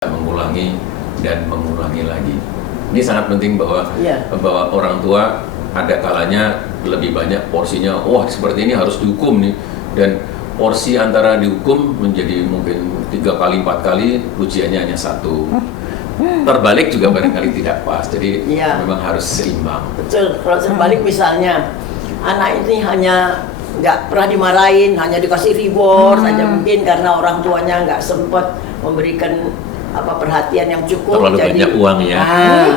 mengulangi dan mengulangi lagi. Ini sangat penting bahwa orang tua ada kalanya lebih banyak porsinya, wah seperti ini harus dihukum nih, dan porsi antara dihukum menjadi mungkin 3 kali 4 kali, ujiannya hanya 1. Terbalik juga barangkali tidak pas, jadi memang harus seimbang. Betul, kalau terbalik misalnya anak ini hanya nggak pernah dimarahin, hanya dikasih reward saja mungkin karena orang tuanya nggak sempat memberikan perhatian yang cukup, terlalu banyak uang ya,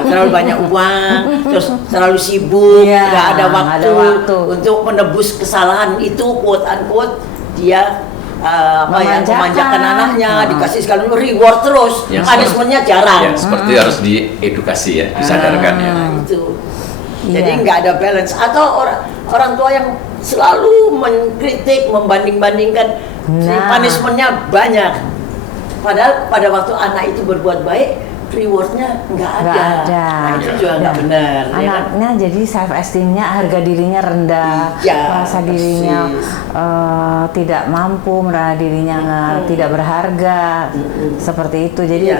terlalu banyak uang, terus terlalu sibuk, nggak ada waktu untuk menebus kesalahan itu, quote unquote dia memanjakan anaknya, dikasih sekali reward terus, punishment-nya jarang. Ya, seperti harus diedukasi ya, disadarkan ya. Itu. Jadi nggak ada balance, atau orang tua yang selalu mengkritik, membanding-bandingkan, punishment-nya banyak. Padahal pada waktu anak itu berbuat baik, reward-nya nggak ada. Nah, itu juga nggak benar. Anaknya jadi self esteem-nya, harga dirinya rendah, merasa dirinya tidak mampu, merasa dirinya tidak berharga, seperti itu. Jadi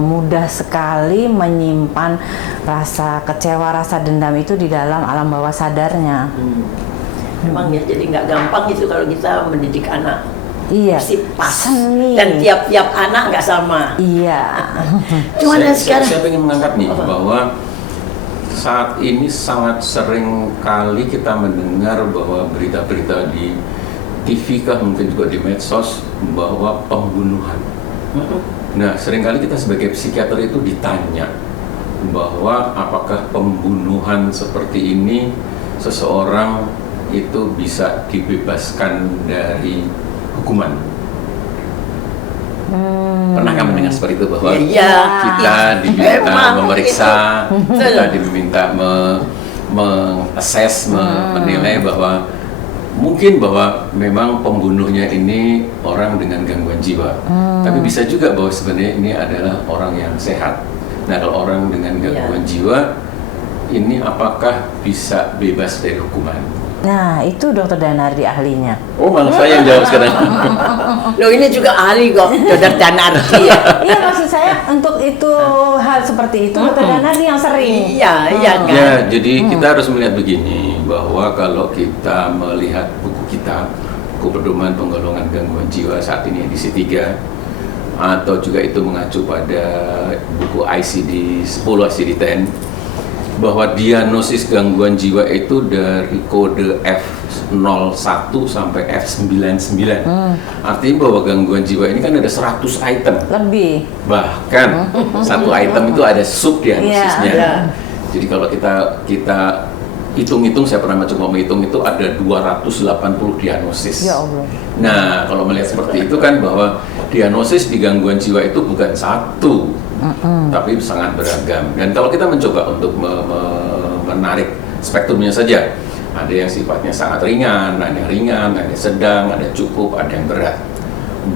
mudah sekali menyimpan rasa kecewa, rasa dendam itu di dalam alam bawah sadarnya. Memang ya, jadi nggak gampang itu kalau kita mendidik anak. Mesti pas. Dan tiap-tiap anak nggak sama. Cuman sekarang saya ingin mengangkat nih bahwa saat ini sangat sering kali kita mendengar bahwa berita-berita di TV kah, mungkin juga di medsos, bahwa pembunuhan. Nah, seringkali kita sebagai psikiater itu ditanya bahwa apakah pembunuhan seperti ini seseorang itu bisa dibebaskan dari hukuman. Pernah nggak mendengar seperti itu bahwa kita diminta memeriksa, kita diminta mengakses, menilai bahwa mungkin bahwa memang pembunuhnya ini orang dengan gangguan jiwa, tapi bisa juga bahwa sebenarnya ini adalah orang yang sehat. Nah, kalau orang dengan gangguan jiwa ini apakah bisa bebas dari hukuman? Nah, itu Dr. Danardi ahlinya. Oh, malah saya yang jawab sekarang. Loh, ini juga ahli kok, Dr. Danardi ya. Iya, maksud saya untuk itu hal seperti itu Dr. Danardi yang sering. Iya kan. Ya, jadi kita harus melihat begini, bahwa kalau kita melihat buku kita, buku pedoman penggolongan gangguan jiwa saat ini edisi 3, atau juga itu mengacu pada buku ICD-10, ICD-10, bahwa diagnosis gangguan jiwa itu dari kode F01 sampai F99. Artinya bahwa gangguan jiwa ini kan ada 100 item. Lebih. Bahkan satu item itu ada sub diagnosisnya. Jadi kalau kita hitung-hitung, saya pernah coba menghitung, itu ada 280 diagnosis. Ya Allah. Nah, kalau melihat seperti itu kan bahwa diagnosis di gangguan jiwa itu bukan satu, tapi sangat beragam. Dan kalau kita mencoba untuk menarik spektrumnya saja, ada yang sifatnya sangat ringan, ada yang sedang, ada cukup, ada yang berat.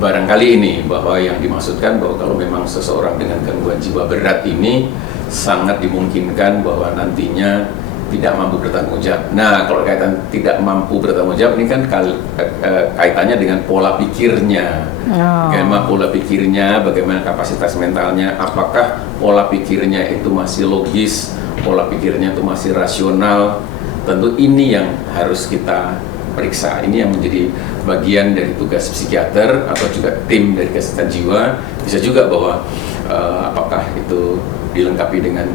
Barangkali ini bahwa yang dimaksudkan bahwa kalau memang seseorang dengan gangguan jiwa berat ini sangat dimungkinkan bahwa nantinya tidak mampu bertanggung jawab. Nah, kalau kaitan tidak mampu bertanggung jawab ini kan kaitannya dengan pola pikirnya. Bagaimana pola pikirnya, bagaimana kapasitas mentalnya, apakah pola pikirnya itu masih logis, pola pikirnya itu masih rasional. Tentu ini yang harus kita periksa. Ini yang menjadi bagian dari tugas psikiater atau juga tim dari kesehatan jiwa. Bisa juga bahwa apakah itu dilengkapi dengan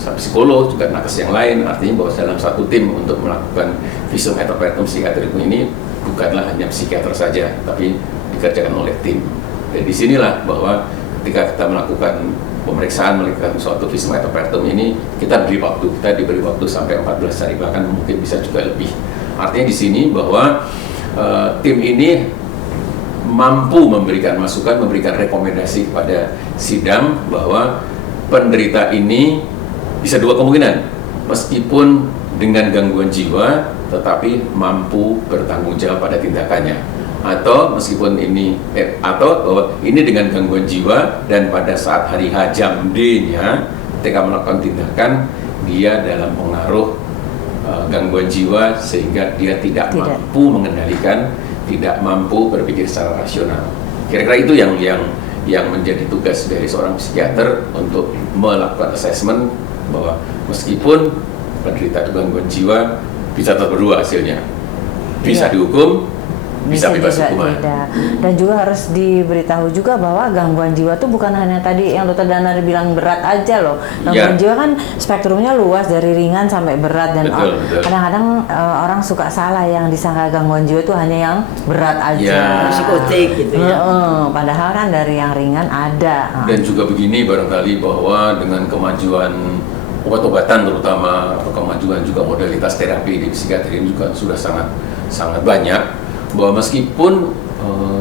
psikolog, juga nakes yang lain. Artinya bahwa dalam satu tim untuk melakukan visum et repertum psikiatri ini bukanlah hanya psikiater saja, tapi dikerjakan oleh tim. Dan disinilah bahwa ketika kita melakukan pemeriksaan, melakukan suatu visum et repertum ini, kita diberi waktu sampai 14 hari, bahkan mungkin bisa juga lebih. Artinya di sini bahwa tim ini mampu memberikan masukan, memberikan rekomendasi kepada sidang bahwa penderita ini bisa dua kemungkinan, meskipun dengan gangguan jiwa tetapi mampu bertanggung jawab pada tindakannya, atau meskipun ini atau bahwa ini dengan gangguan jiwa dan pada saat hari H jam D-nya ketika melakukan tindakan dia dalam pengaruh gangguan jiwa sehingga dia tidak mampu mengendalikan, tidak mampu berpikir secara rasional. Kira-kira itu yang yang menjadi tugas dari seorang psikiater untuk melakukan assessment bahwa meskipun penderita gangguan jiwa bisa tetap berdua hasilnya, bisa dihukum, bisa bebas juga hukuman. tidak. Dan juga harus diberitahu juga bahwa gangguan jiwa itu bukan hanya tadi yang Dokter Danar bilang berat aja loh. Gangguan jiwa kan spektrumnya luas dari ringan sampai berat, dan kadang-kadang orang suka salah yang disangka gangguan jiwa itu hanya yang berat aja. Psikotik gitu ya. Padahal kan dari yang ringan ada. Dan juga begini barangkali bahwa dengan kemajuan obat-obatan terutama atau kemajuan juga modalitas terapi di psikiatri ini juga sudah sangat banyak. Bahwa meskipun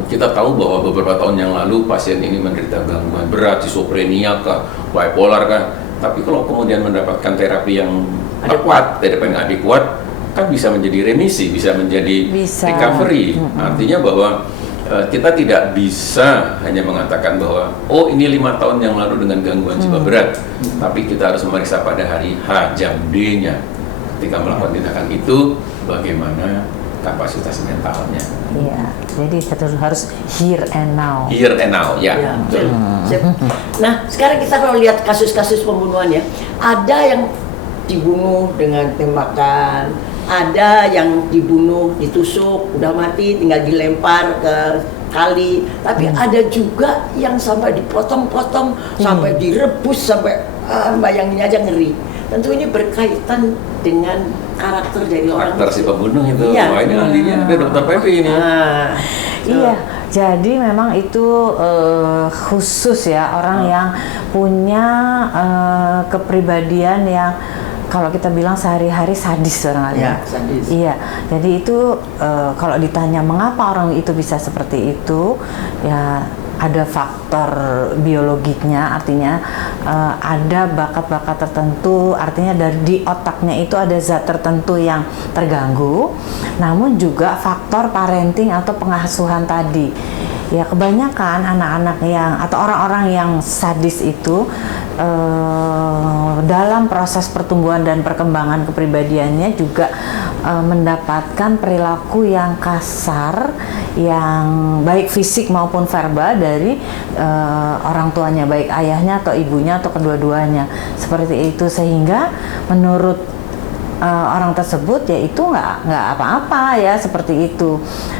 kita tahu bahwa beberapa tahun yang lalu pasien ini menderita gangguan berat, schizophrenia kah, bipolar kah, tapi kalau kemudian mendapatkan terapi yang tepat, terapi yang adekuat, kan bisa menjadi remisi, bisa menjadi recovery. Artinya bahwa kita tidak bisa hanya mengatakan bahwa oh ini 5 tahun yang lalu dengan gangguan jiwa berat, tapi kita harus memeriksa pada hari H, jam D-nya. Ketika melakukan tindakan itu, bagaimana kapasitas mentalnya. Iya, jadi harus here and now. Here and now, ya. Nah, sekarang kita kalau lihat kasus-kasus pembunuhan ya, ada yang dibunuh dengan tembakan, ada yang dibunuh ditusuk, udah mati, tinggal dilempar ke kali, tapi ada juga yang sampai dipotong-potong, sampai direbus, sampai bayangin aja ngeri. Tentu ini berkaitan dengan karakter dari orang. Karakter si pembunuh itu. Iya. Wah, ini ahlinya ada Dokter Pepi ini. Iya, jadi memang itu khusus ya orang yang punya kepribadian yang kalau kita bilang sehari-hari sadis orang lain. Ya, sadis. Iya, jadi itu kalau ditanya mengapa orang itu bisa seperti itu, ya ada faktor biologiknya, artinya ada bakat-bakat tertentu, artinya di otaknya itu ada zat tertentu yang terganggu, namun juga faktor parenting atau pengasuhan tadi. Ya kebanyakan anak-anak yang atau orang-orang yang sadis itu dalam proses pertumbuhan dan perkembangan kepribadiannya juga mendapatkan perilaku yang kasar, yang baik fisik maupun verbal dari orang tuanya, baik ayahnya atau ibunya atau kedua-duanya, seperti itu, sehingga menurut orang tersebut ya itu nggak apa-apa ya seperti itu.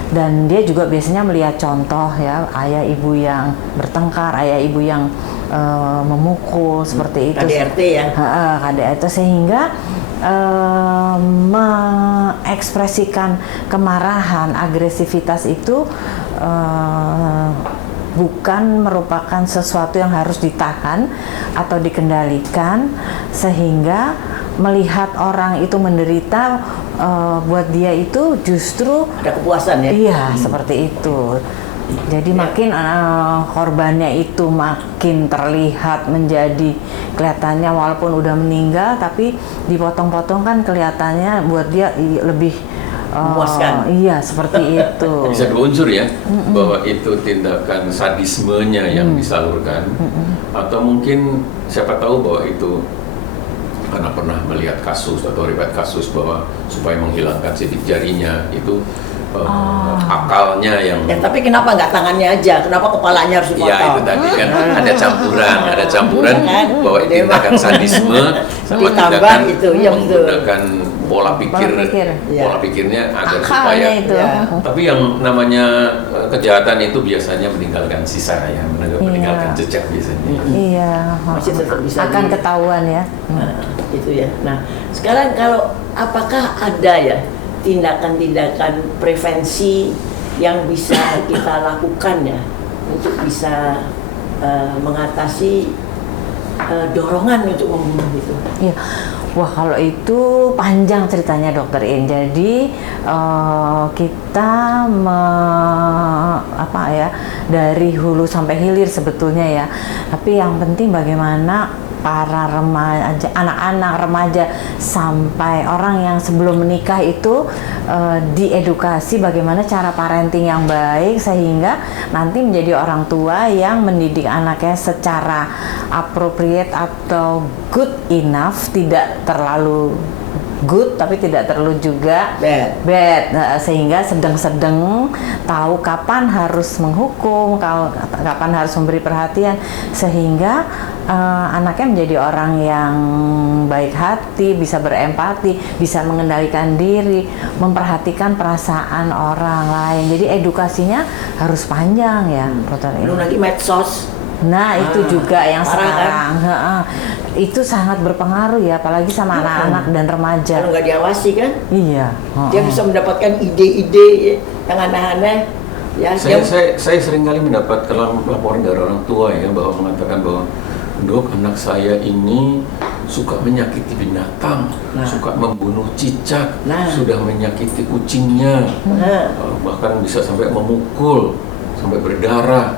Dan dia juga biasanya melihat contoh ya ayah ibu yang bertengkar, ayah ibu yang memukul seperti itu. KDRT ya. KDRT, sehingga mengekspresikan kemarahan, agresivitas itu bukan merupakan sesuatu yang harus ditahan atau dikendalikan, sehingga melihat orang itu menderita buat dia itu justru ada kepuasan ya. Iya, seperti itu. Jadi makin korbannya itu makin terlihat menjadi kelihatannya walaupun udah meninggal, tapi dipotong-potong kan kelihatannya buat dia lebih memuaskan. Iya, seperti itu. Bisa dua unsur ya, bahwa itu tindakan sadismenya yang disalurkan, atau mungkin siapa tahu bahwa itu karena pernah melihat kasus atau riwayat kasus bahwa supaya menghilangkan sidik jarinya itu akalnya yang. Ya, tapi kenapa nggak tangannya aja? Kenapa kepalanya harus dipotong? Ya itu tadi kan ada campuran bahwa tindakan sadisme sama tindakan itu, ya, menggunakan pola pikirnya agar supaya. Itu. Ya. Tapi yang namanya kejahatan itu biasanya meninggalkan sisa ya, meninggalkan jejak biasanya. Iya. Masih tetap bisa akan ketahuan ya. Itu ya. Nah, sekarang kalau apakah ada ya tindakan-tindakan prevensi yang bisa kita lakukan ya untuk bisa mengatasi dorongan untuk membunuh itu? Iya. Wah, kalau itu panjang ceritanya Dokter In. Jadi kita dari hulu sampai hilir sebetulnya ya. Tapi yang penting bagaimana para remaja, anak-anak remaja sampai orang yang sebelum menikah itu diedukasi bagaimana cara parenting yang baik, sehingga nanti menjadi orang tua yang mendidik anaknya secara appropriate atau good enough, tidak terlalu good tapi tidak terlalu juga bad. Sehingga sedang-sedang, tahu kapan harus menghukum, kapan harus memberi perhatian, sehingga anaknya menjadi orang yang baik hati, bisa berempati, bisa mengendalikan diri, memperhatikan perasaan orang lain. Jadi edukasinya harus panjang ya. Belum lagi medsos. Nah itu juga yang sekarang kan? Itu sangat berpengaruh ya, apalagi sama anak-anak dan remaja. Kalau nggak diawasi kan? Iya. Dia bisa mendapatkan ide-ide yang aneh-aneh. Ya, saya sering kali mendapat laporan dari orang tua ya, bahwa mengatakan bahwa dok, anak saya ini suka menyakiti binatang, suka membunuh cicak, sudah menyakiti kucingnya, bahkan bisa sampai memukul, sampai berdarah.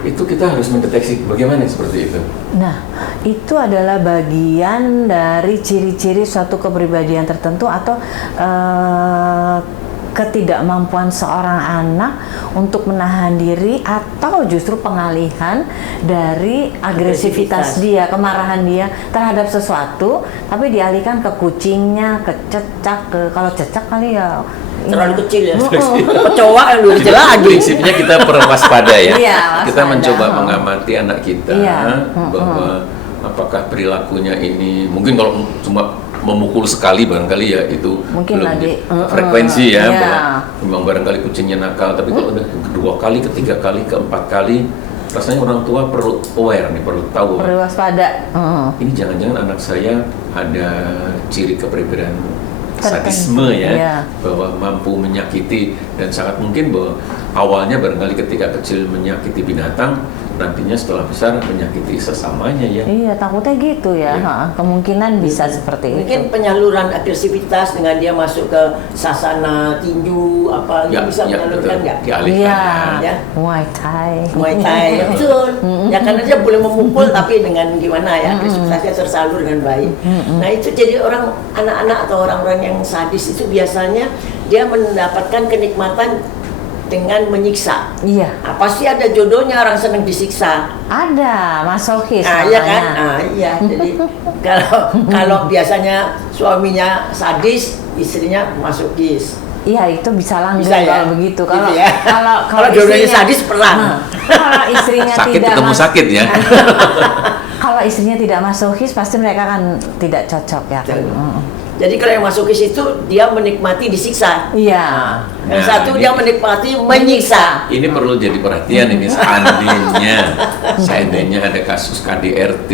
Itu kita harus mendeteksi bagaimana seperti itu. Nah, itu adalah bagian dari ciri-ciri suatu kepribadian tertentu atau ketidakmampuan seorang anak untuk menahan diri, atau justru pengalihan dari agresivitas dia, kemarahan dia terhadap sesuatu, tapi dialihkan ke kucingnya, ke cecak, kalau cecak kali ya terlalu kecil ya. Kecoa yang lebih jelas lagi. Prinsipnya kita waspada ya. Iya, kita mencoba mengamati anak kita bahwa apakah perilakunya ini, mungkin kalau cuma memukul sekali barangkali ya itu mungkin belum lagi frekuensi ya, bahwa memang barangkali kucingnya nakal, tapi kalau udah kedua kali, ketiga kali, keempat kali, rasanya orang tua perlu aware nih, perlu tahu, perlu waspada. Ini jangan-jangan anak saya ada ciri kepribadian sadisme ya, bahwa mampu menyakiti, dan sangat mungkin bahwa awalnya barangkali ketika kecil menyakiti binatang, nantinya setelah besar menyakiti sesamanya ya. Iya, takutnya gitu ya. Kemungkinan bisa seperti mungkin itu. Mungkin penyaluran agresivitas dengan dia masuk ke sasana tinju apa bisa menyalurkan nggak? Iya. Ya. Muay Thai. Muay Thai, betul. Ya karena dia boleh memukul tapi dengan gimana ya, agresivitasnya tersalur dengan baik. Nah itu jadi anak-anak atau orang-orang yang sadis itu biasanya dia mendapatkan kenikmatan dengan menyiksa. Iya. Pasti ada jodohnya orang senang disiksa. Ada, masochis. Iya kan? Iya. Jadi kalau biasanya suaminya sadis, istrinya masokis. Iya, itu bisa langgeng kalau begitu. Kalau ya. kalau jodohnya sadis perang. Kalau istrinya sakit tidak ketemu sakit ya. Kalau istrinya tidak masochis, pasti mereka kan tidak cocok ya. Jadi kalau yang masokis itu dia menikmati disiksa. Iya. Yang satu dia menikmati menyiksa. Ini perlu jadi perhatian ini seandainya ada kasus KDRT,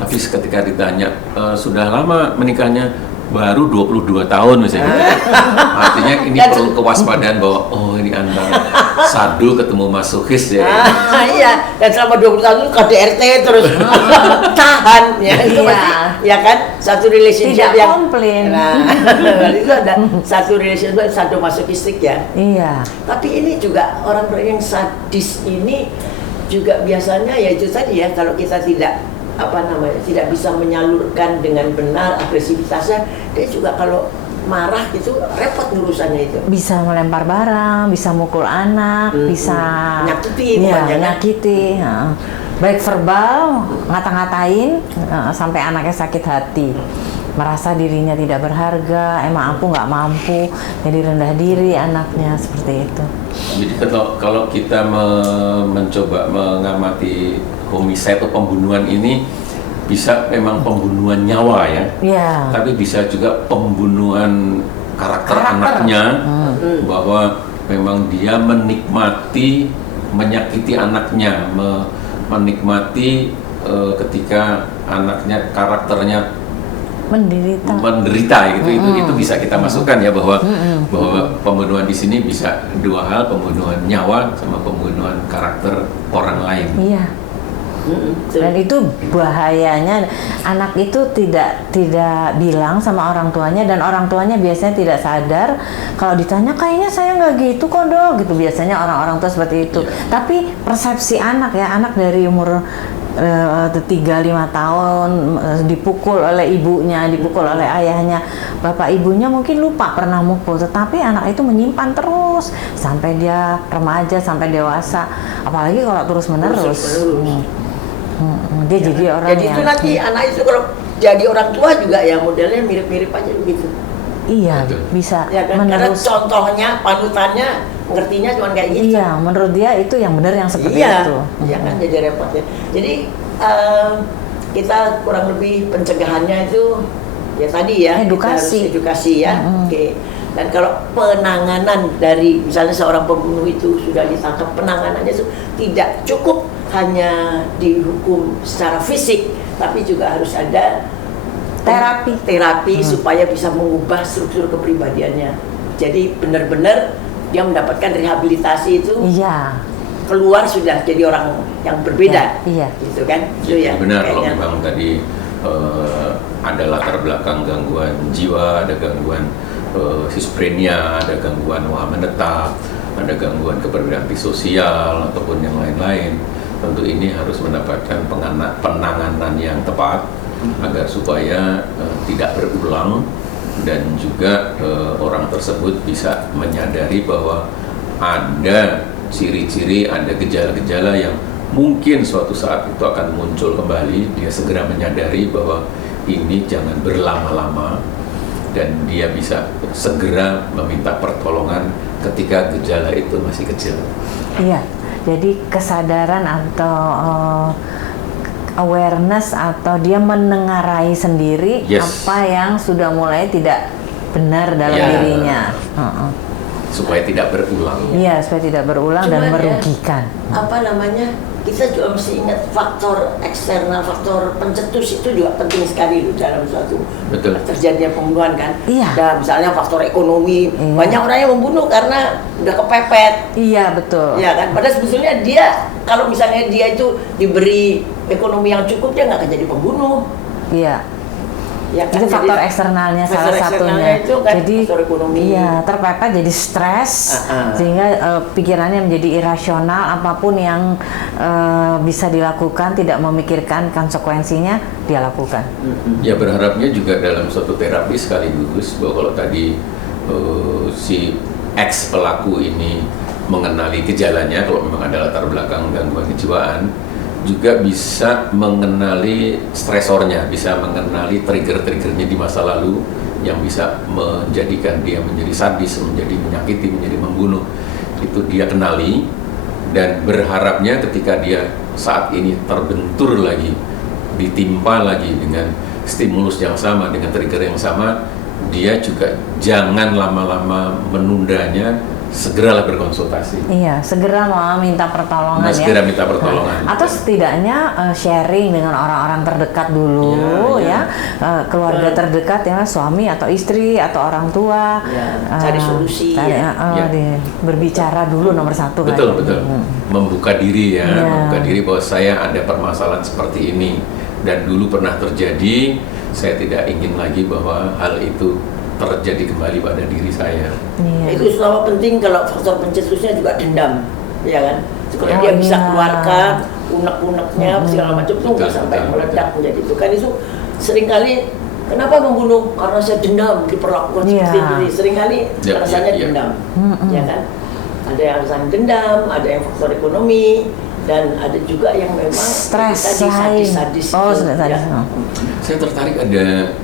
tapi ketika ditanya sudah lama menikahnya, baru 22 tahun misalnya. Artinya ini perlu kewaspadaan bahwa ini antara sadu ketemu masochis ya. Iya, dan selama 20 tahun itu KDRT terus tahan ya. Itu pasti ya kan satu relationship tidak yang komplain. Nah, itu ada satu relationship sadomasochistik ya. Iya. Tapi ini juga orang-orang yang sadis ini juga biasanya ya itu tadi ya, kalau kita tidak tidak bisa menyalurkan dengan benar agresivitasnya, dia juga kalau marah gitu repot urusannya itu. Bisa melempar barang, bisa mukul anak, bisa nyakiti. Baik verbal, ngata-ngatain, sampai anaknya sakit hati, merasa dirinya tidak berharga, emang aku nggak mampu, jadi rendah diri anaknya, seperti itu. Jadi kalau kita mencoba mengamati homicide atau pembunuhan ini, bisa memang pembunuhan nyawa ya, tapi bisa juga pembunuhan karakter. Anaknya, bahwa memang dia menikmati menyakiti anaknya, menikmati ketika anaknya karakternya menderita gitu. Itu bisa kita masukkan ya, bahwa pembunuhan di sini bisa dua hal, pembunuhan nyawa sama pembunuhan karakter orang lain. Iya. Dan itu bahayanya, anak itu tidak bilang sama orang tuanya, dan orang tuanya biasanya tidak sadar. Kalau ditanya, kayaknya saya nggak gitu kok dok, gitu biasanya orang-orang tua seperti itu. Tapi persepsi anak ya, anak dari umur 3-5 tahun dipukul oleh ibunya, dipukul oleh ayahnya, bapak ibunya mungkin lupa pernah mukul, tetapi anak itu menyimpan terus sampai dia remaja, sampai dewasa, apalagi kalau terus menerus. Dia jadi orang jadi itu nanti anak itu kalau jadi orang tua juga ya modelnya mirip-mirip aja begitu. Iya, Betul. bisa. Ya kan? Karena contohnya, panutannya, ngertinya cuma kayak gitu. Iya, menurut dia itu yang benar yang seperti Iya, itu. iya kan jadi repotnya. Jadi kita kurang lebih pencegahannya itu ya tadi ya, kita Edukasi. harus edukasi ya. Oke. Dan kalau penanganan dari misalnya seorang pembunuh itu sudah ditangkap, penanganannya itu tidak cukup hanya dihukum secara fisik, tapi juga harus ada terapi supaya bisa mengubah struktur kepribadiannya. Jadi benar-benar dia mendapatkan rehabilitasi itu. Iya. Keluar sudah jadi orang yang berbeda. Iya. Gitu kan? Itu ya. Benar kalau kayaknya. memang tadi ada latar belakang gangguan jiwa, ada gangguan schizophrenia, ada gangguan wah menetap, ada gangguan keperbedaan sosial ataupun yang lain-lain. Tentu ini harus mendapatkan penanganan yang tepat agar supaya tidak berulang dan juga orang tersebut bisa menyadari bahwa ada ciri-ciri, ada gejala-gejala yang mungkin suatu saat itu akan muncul kembali. Dia segera menyadari bahwa ini jangan berlama-lama dan dia bisa segera meminta pertolongan ketika gejala itu masih kecil. Iya. Jadi kesadaran atau awareness atau dia menengarai sendiri apa yang sudah mulai tidak benar dalam dirinya. Supaya tidak berulang. Iya, supaya tidak berulang. Cuman dan merugikan. Ya, apa namanya? Kita juga mesti ingat faktor eksternal, faktor pencetus itu juga penting sekali loh dalam suatu terjadinya pembunuhan kan. Iya. Dan misalnya faktor ekonomi, banyak orang yang membunuh karena udah kepepet. Iya, betul. Iya kan. Padahal sebetulnya dia kalau misalnya dia itu diberi ekonomi yang cukup, dia nggak akan jadi pembunuh. Iya. Ya kan? Itu faktor eksternalnya salah satunya. Itu kan jadi faktor ekonomi. Iya, terpepet jadi stres sehingga pikirannya menjadi irasional, apapun yang bisa dilakukan tidak memikirkan konsekuensinya dia lakukan. Ya berharapnya juga dalam suatu terapi sekaligus bahwa kalau tadi si X pelaku ini mengenali gejalanya, kalau memang ada latar belakang gangguan kejiwaan, juga bisa mengenali stresornya, bisa mengenali trigger-triggernya di masa lalu yang bisa menjadikan dia menjadi sadis, menjadi menyakiti, menjadi membunuh. Itu dia kenali, dan berharapnya ketika dia saat ini terbentur lagi, ditimpa lagi dengan stimulus yang sama, dengan trigger yang sama, dia juga jangan lama-lama menundanya, segeralah berkonsultasi. Iya, segera minta pertolongan segera minta pertolongan. Atau setidaknya sharing dengan orang-orang terdekat dulu keluarga terdekat ya, suami atau istri atau orang tua. Cari solusi. Berbicara dulu nomor satu. Betul. Membuka diri membuka diri bahwa saya ada permasalahan seperti ini dan dulu pernah terjadi. Saya tidak ingin lagi bahwa hal itu terjadi kembali pada diri saya. Itu selama penting. Kalau faktor pencetusnya juga dendam, ya kan? Supaya dia bisa keluarkan unek-uneknya segala macam tuh nggak sampai meledak menjadi itu kan. Itu seringkali kenapa membunuh karena saya dendam diperlakukan seperti ini. Seringkali rasanya dendam, ya kan? Ada yang alasan dendam, ada yang faktor ekonomi, dan ada juga yang memang stres sadis-sadis. Saya tertarik ada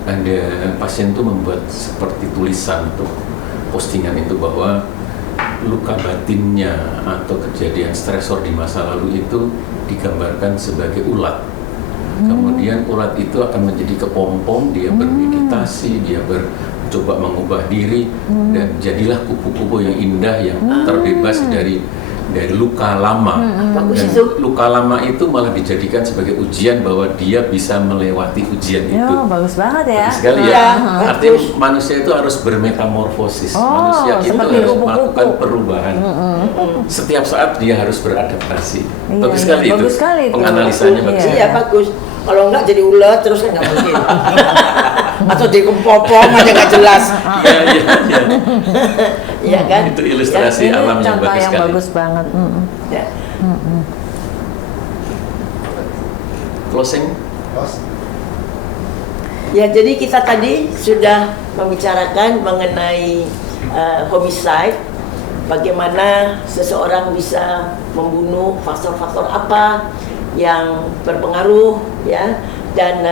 pasien tuh membuat seperti tulisan tuh, postingan itu bahwa luka batinnya atau kejadian stresor di masa lalu itu digambarkan sebagai ulat. Kemudian ulat itu akan menjadi kepompong, dia bermeditasi, dia coba mengubah diri dan jadilah kupu-kupu yang indah yang terbebas dari luka lama. Dan luka lama itu malah dijadikan sebagai ujian bahwa dia bisa melewati ujian itu. Bagus banget ya. Bagus sekali ya. Artinya manusia itu harus bermetamorfosis. Manusia itu harus melakukan perubahan. Setiap saat dia harus beradaptasi. Bagus sekali itu. Penganalisanya bagus. Iya, bagus. Kalau enggak jadi ulat terus kan nggak mungkin. Atau di kempopong aja nggak jelas. Iya kan? Itu ilustrasi alam yang bagus sekali. Bagus banget. Closing. Ya, jadi kita tadi sudah membicarakan mengenai homicide, bagaimana seseorang bisa membunuh, faktor-faktor apa yang berpengaruh ya, dan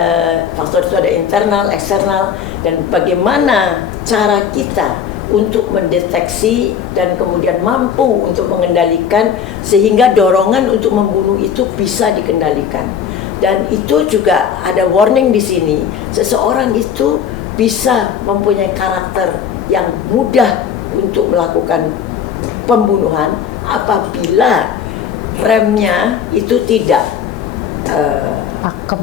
faktor itu ada internal, eksternal, dan bagaimana cara kita untuk mendeteksi dan kemudian mampu untuk mengendalikan sehingga dorongan untuk membunuh itu bisa dikendalikan. Dan itu juga ada warning di sini, seseorang itu bisa mempunyai karakter yang mudah untuk melakukan pembunuhan apabila remnya itu tidak pakem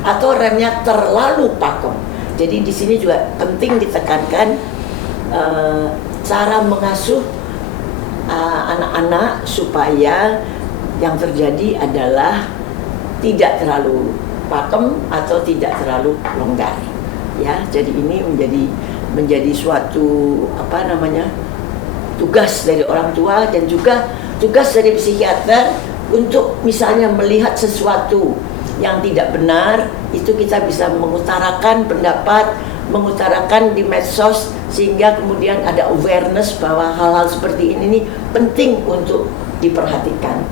atau remnya terlalu pakem. Jadi di sini juga penting ditekankan cara mengasuh anak-anak supaya yang terjadi adalah tidak terlalu pakem atau tidak terlalu longgar. Ya, jadi ini menjadi suatu tugas dari orang tua dan juga tugas dari psikiater untuk misalnya melihat sesuatu yang tidak benar, itu kita bisa mengutarakan pendapat, mengutarakan di medsos sehingga kemudian ada awareness bahwa hal-hal seperti ini nih penting untuk diperhatikan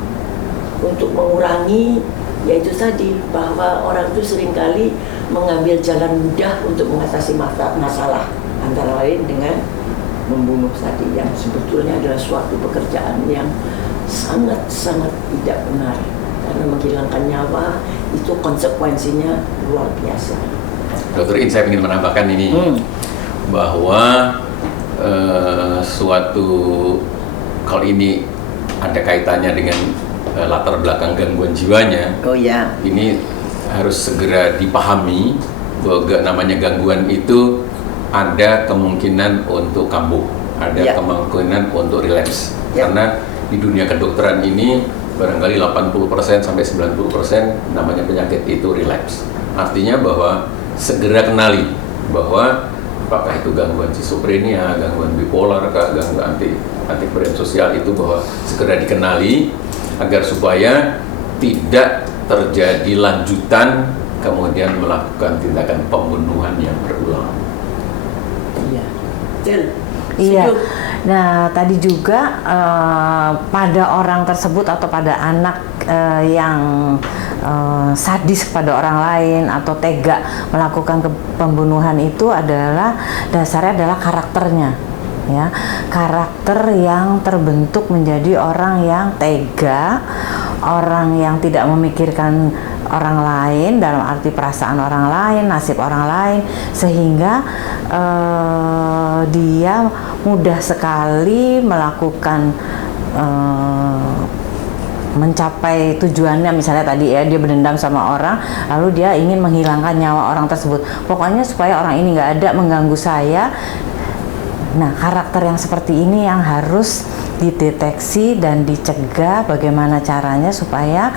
untuk mengurangi, yaitu tadi bahwa orang itu seringkali mengambil jalan mudah untuk mengatasi masalah, antara lain dengan membunuh tadi yang sebetulnya adalah suatu pekerjaan yang sangat-sangat tidak benar karena menghilangkan nyawa itu konsekuensinya luar biasa. Dokter In, saya ingin menambahkan ini bahwa kalau ini ada kaitannya dengan latar belakang gangguan jiwanya. Oh ya. Ini harus segera dipahami bahwa namanya gangguan itu ada kemungkinan untuk kambuh, ada kemungkinan untuk relapse. Karena di dunia kedokteran ini barangkali 80% sampai 90% namanya penyakit itu relapse. Artinya bahwa segera kenali bahwa apakah itu gangguan schizophrenia, gangguan bipolar, gangguan anti sosial itu bahwa segera dikenali agar supaya tidak terjadi lanjutan kemudian melakukan tindakan pembunuhan yang berulang. Iya, betul. Iya. Nah, tadi juga pada orang tersebut atau pada anak yang sadis kepada orang lain atau tega melakukan pembunuhan itu adalah dasarnya adalah karakternya, ya, karakter yang terbentuk menjadi orang yang tega, orang yang tidak memikirkan orang lain dalam arti perasaan orang lain, nasib orang lain, sehingga dia mudah sekali melakukan mencapai tujuannya. Misalnya tadi ya, dia berdendam sama orang lalu dia ingin menghilangkan nyawa orang tersebut, pokoknya supaya orang ini nggak ada mengganggu saya. Nah, karakter yang seperti ini yang harus dideteksi dan dicegah bagaimana caranya supaya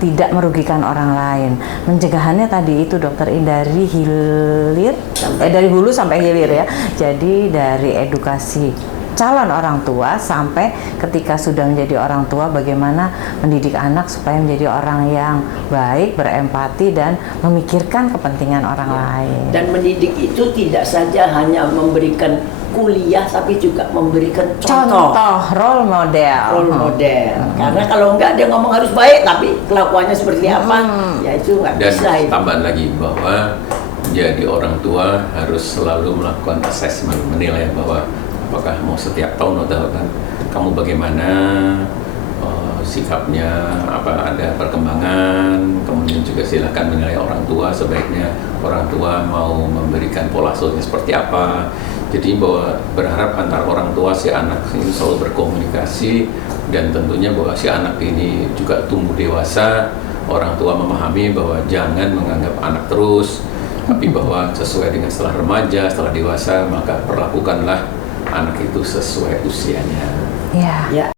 tidak merugikan orang lain. Pencegahannya tadi itu Dokter In dari dari hulu sampai hilir ya. Jadi dari edukasi calon orang tua sampai ketika sudah menjadi orang tua bagaimana mendidik anak supaya menjadi orang yang baik, berempati dan memikirkan kepentingan orang lain. Dan mendidik itu tidak saja hanya memberikan kuliah tapi juga memberikan contoh role model. Karena kalau enggak dia ngomong harus baik tapi kelakuannya seperti apa, ya itu nggak bisa. Dan tambahan lagi bahwa jadi orang tua harus selalu melakukan assessment, menilai bahwa apakah mau setiap tahun atau kamu bagaimana sikapnya, apa ada perkembangan. Kemudian juga silakan menilai orang tua, sebaiknya orang tua mau memberikan pola asuhnya seperti apa. Jadi bahwa berharap antar orang tua si anak ini selalu berkomunikasi dan tentunya bahwa si anak ini juga tumbuh dewasa. Orang tua memahami bahwa jangan menganggap anak terus, tapi bahwa sesuai dengan setelah remaja, setelah dewasa, maka perlakukanlah anak itu sesuai usianya. Ya.